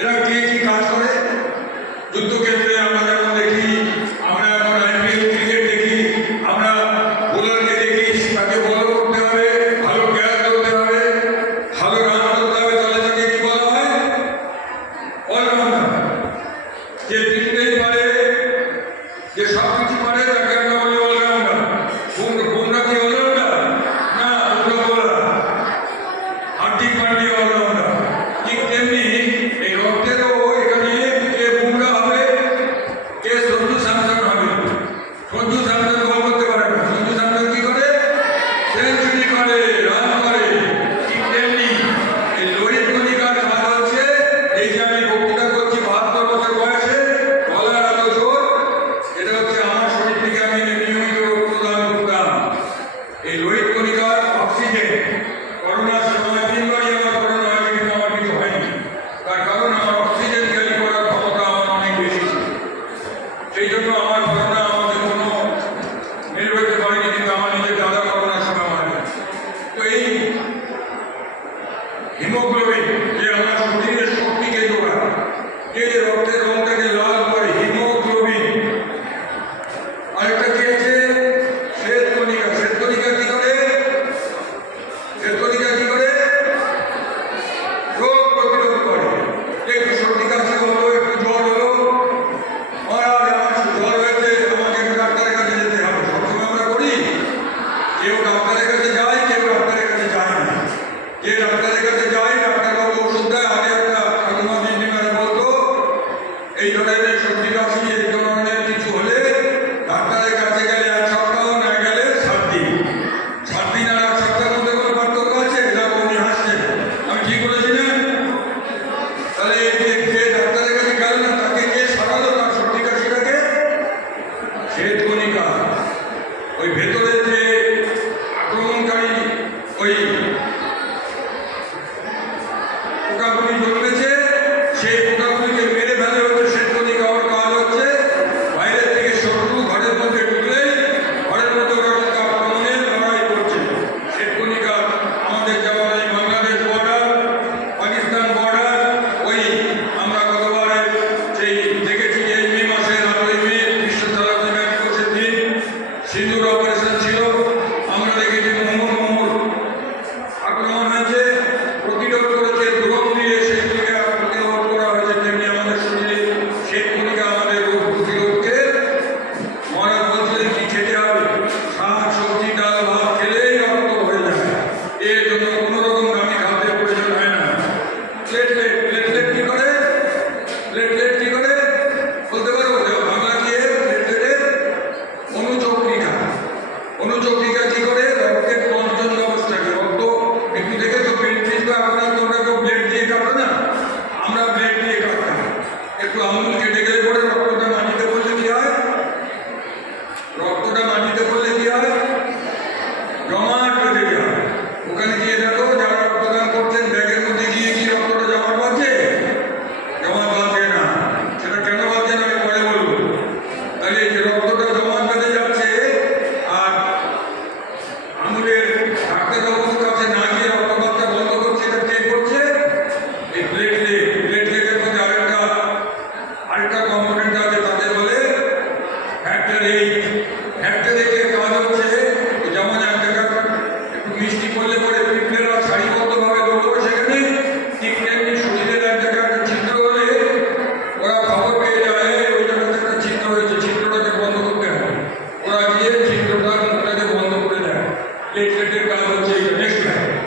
এরা কে কি কাজ করে যুদ্ধক্ষেত্রে আমরা যেমন দেখি, আমরা এখন আইপিএল ক্রিকেট দেখি, আমরা বোলারকে দেখি, তাকে বল করতে হবে, ভালো ক্যাচ করতে হবে, ভালো রান করতে হবে, তাহলে তাকে কি বলা হয়? অলরাউন্ডার। যে তিনটেই পারে, যে সব কিছু পারে, তাকে আমরা বলি অলরাউন্ডার। বুমরা কি অলরাউন্ডার? না, বুমরা বোলার। হার্দিক পান্ডিয়া অলরাউন্ডার। ঠিক তেমনি এই রক্তেরও এখানে কে বুমরা হবে, কে সঞ্জু স্যামসন হবে। সঞ্জু স্যামসন বল করতে পারে না, সঞ্জু স্যামসন কি করে? সেঞ্চুরি করে, রান করে। ঠিক তেমনি এই লোহিত কণিকার কাজ হচ্ছে, এই যে আমি বক্তৃতা করছি 72 বছর বয়সে, গলার এত জোর, এটা হচ্ছে আমার শরীর থেকে আমি নিয়মিত রক্তদান করতাম। এই লোহিত কণিকার অক্সিজেন, করোনার সময় 3 বারই আমার করোনা হয়েছে, কিন্তু আমার কিছু হয়নি। তার কারণ আমার অক্সিজেন ক্যারি করার ক্ষমতা আমার অনেক বেশি ছিল। সেই জন্য আমার করোনা আমাদের কোনো মেল হইতে পারেনি, কিন্তু আমার নিজের দাদা করোনার সময় মারা গেছে। তো এই হিমোগ্লোবিন, যে আমার শরীরের শক্তিকে যোগায়, যে রক্তের রঙটাকে লাল করে, হিমোগ্লোবিন। আরেকটা কি আছে? শ্বেতকণিকা। শ্বেতকণিকা কি করে? শ্বেতকণিকা কি করে? রোগ প্রতিরোধ করে। একটু সর্দি কাশি হলো, একটু জ্বর হলো, মহারাজ আমার জ্বর হয়েছে, আমাকে একটু ডাক্তারের কাছে যেতে হবে। সবসময় আমরা করি, কেউ ডাক্তারের কাছে যায়, কেউ ডাক্তারের কাছে যায় না। যে ডাক্তারের কাছে যায়, ডাক্তারবাবু ওষুধ দেয়। আগে একটা ঠাকুমা দিদিমারা বলতো, এই ধরনের সর্দি কাশি, এই ধরনের কিছু হলে ডাক্তারের কাছে গেলে 1 সপ্তাহ, না গেলে 7 দিন। 7 দিন আর 1 সপ্তাহের মধ্যে কোনো পার্থক্য আছে? না, উনি হাসছেন। আমি ঠিক বলেছি না? তাহলে এই যে ডাক্তারের কাছে গেল না, তাকে কে সারালো তার সর্দি কাশিটাকে? শ্বেতকণিকা। ওই ভেতরে যে আক্রমণকারী ওই পোকাগুলি জন্মেছে, সেই পোকাগুলিকে মেরে ফেলে হচ্ছে শ্বেতকণিকা। ওর কাজ হচ্ছে বাইরের থেকে শত্রু ঘরের মধ্যে ঢুকলেই ঘরের মধ্যে ওরা কিন্তু আক্রমণের লড়াই করছে। শ্বেতকণিকা আমাদের যেমন এই বাংলাদেশ বর্ডার, পাকিস্তান বর্ডার, ওই আমরা গতবারে সেই দেখেছি যে মে মাসের 8ই মে বিশ্ব সালামী ম্যাচ দিবসের দিন সিন্দুর অপারেশন ছিল। আমরা দেখেছি মোহাম্মদ আক্রমণ হয়েছে, প্রতিরোধ করেছে, ড্রোন দিয়ে সেগুলিকে প্রতিরোধ করা হয়েছে। তেমনি আমাদের শরীরে শ্বেতকণিকা আমাদের রোগ প্রতিরোধকে, মহারাজ বলছিলেন কি খেতে হবে? শাক সবজি ডাল ভাত খেলেই রক্ত হয়ে যায়। এর জন্য কোনো রকম দামি খাদ্যের প্রয়োজন হয় না। প্লেটলেট, প্লেটলেট কি করে? প্লেটলেট কি করে বলতে পারবো? বাংলা কি? প্লেটলেটের অনুচক্রিকা। অনুচক্রিকা কি করে? রক্তের বন্টন ব্যবস্থাকে, রক্ত একটু দেখেছো পেন্ট্রিজ বা আপনার তোমরা কেউ ব্লেড দিয়ে কাটো না, আমরা ব্লেড দিয়ে কাটতাম। একটু আঙুল কেটে গেলে পরে রক্তটা মাটিতে পড়লে কি হয়? রক্তটা মাটিতে পড়লে কি হয়? জমাট বেঁধে যায়। ওখানে গিয়ে দেখো, যারা রক্তদান করছেন ব্যাগের মধ্যে গিয়ে কি রক্তটা জমাট বাঁধছে? জমাট বাঁধছে না। সেটা কেন বাঁধছে না আমি পরে বলবো। তাহলে এই যে রক্তটা জমাট বেঁধে যাচ্ছে, আর আঙুলের ডাক্তারবাবুর কাছে না গিয়ে রক্তপাতটা বন্ধ করছে, এটা কে করছে? এই প্লেটলেট।